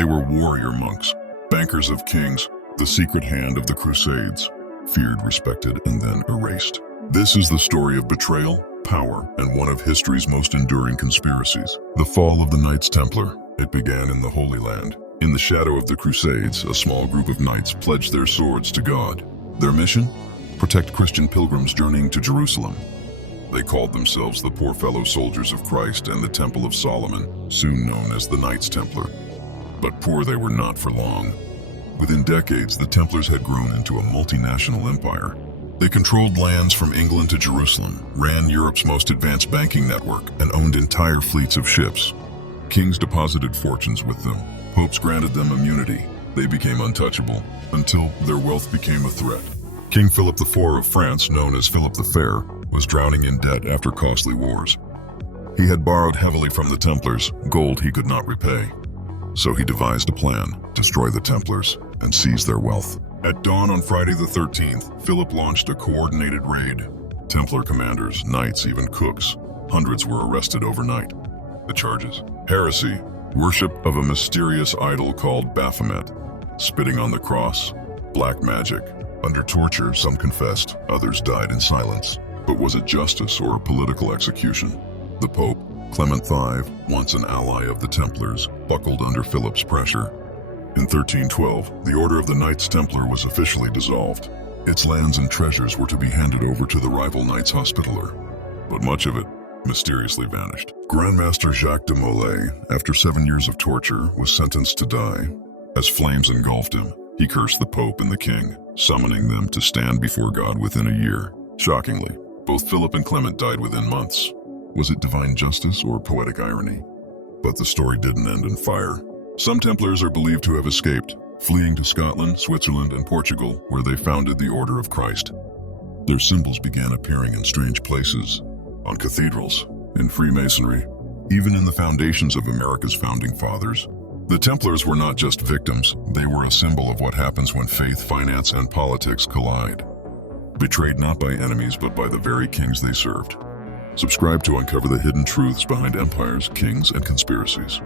They were warrior monks, bankers of kings, the secret hand of the Crusades, feared, respected, and then erased. This is the story of betrayal, power, and one of history's most enduring conspiracies. The fall of the Knights Templar. It began in the Holy Land. In the shadow of the Crusades, a small group of knights pledged their swords to God. Their mission? Protect Christian pilgrims journeying to Jerusalem. They called themselves the Poor Fellow Soldiers of Christ and the Temple of Solomon, soon known as the Knights Templar. But poor they were not for long. Within decades, the Templars had grown into a multinational empire. They controlled lands from England to Jerusalem, ran Europe's most advanced banking network, and owned entire fleets of ships. Kings deposited fortunes with them. Popes granted them immunity. They became untouchable, until their wealth became a threat. King Philip IV of France, known as Philip the Fair, was drowning in debt after costly wars. He had borrowed heavily from the Templars, gold he could not repay. So he devised a plan: destroy the Templars and seize their wealth. At dawn on Friday the 13th, Philip launched a coordinated raid. Templar commanders, knights, even cooks. Hundreds were arrested overnight. The charges? Heresy, worship of a mysterious idol called Baphomet, spitting on the cross, black magic. Under torture, some confessed, others died in silence. But was it justice or political execution? The Pope, Clement V, once an ally of the Templars, buckled under Philip's pressure. In 1312, the Order of the Knights Templar was officially dissolved. Its lands and treasures were to be handed over to the rival Knights Hospitaller, but much of it mysteriously vanished. Grandmaster Jacques de Molay, after 7 years of torture, was sentenced to die. As flames engulfed him, he cursed the Pope and the King, summoning them to stand before God within a year. Shockingly, both Philip and Clement died within months. Was it divine justice or poetic irony? But the story didn't end in fire. Some Templars are believed to have escaped, fleeing to Scotland, Switzerland, and Portugal, where they founded the Order of Christ. Their symbols began appearing in strange places, on cathedrals, in Freemasonry, even in the foundations of America's founding fathers. The Templars were not just victims, they were a symbol of what happens when faith, finance, and politics collide. Betrayed not by enemies, but by the very kings they served. Subscribe to uncover the hidden truths behind empires, kings, and conspiracies.